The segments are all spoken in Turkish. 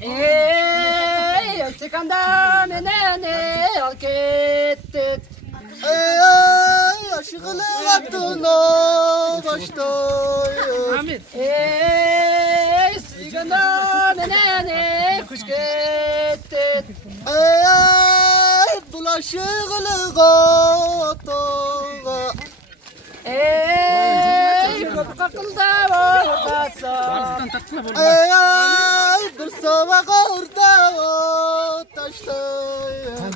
Ey çıkanda ne al gitti. Aşkını attığına baştayım. Ey çıkanda ne kuş gitti. Bulaşıklığa toğa. Ey köpük akılda ortasın. Bir sabah orada taştayım.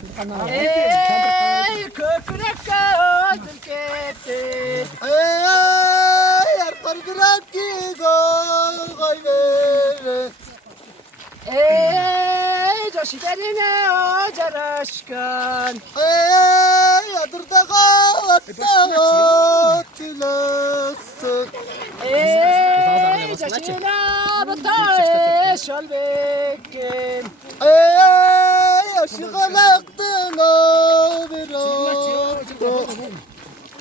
Ey köpürek gözüm gitti. Arpar bırak ki gayvere. Ey coşilerine ocar aşkın. Adırda katta tilasın. Ey coşile bıtay şol bekim. Aşıkalaktın o bir oldu.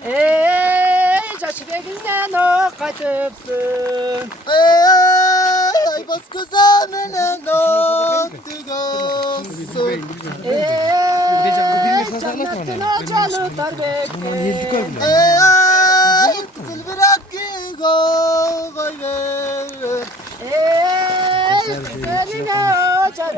Ey coşileginden o kaytıpsın. Ay bas gözümün ottigasın. Ey cennetin o canı tar bekim. Kızıl bırak ki gayvere. Ey güzeline ocar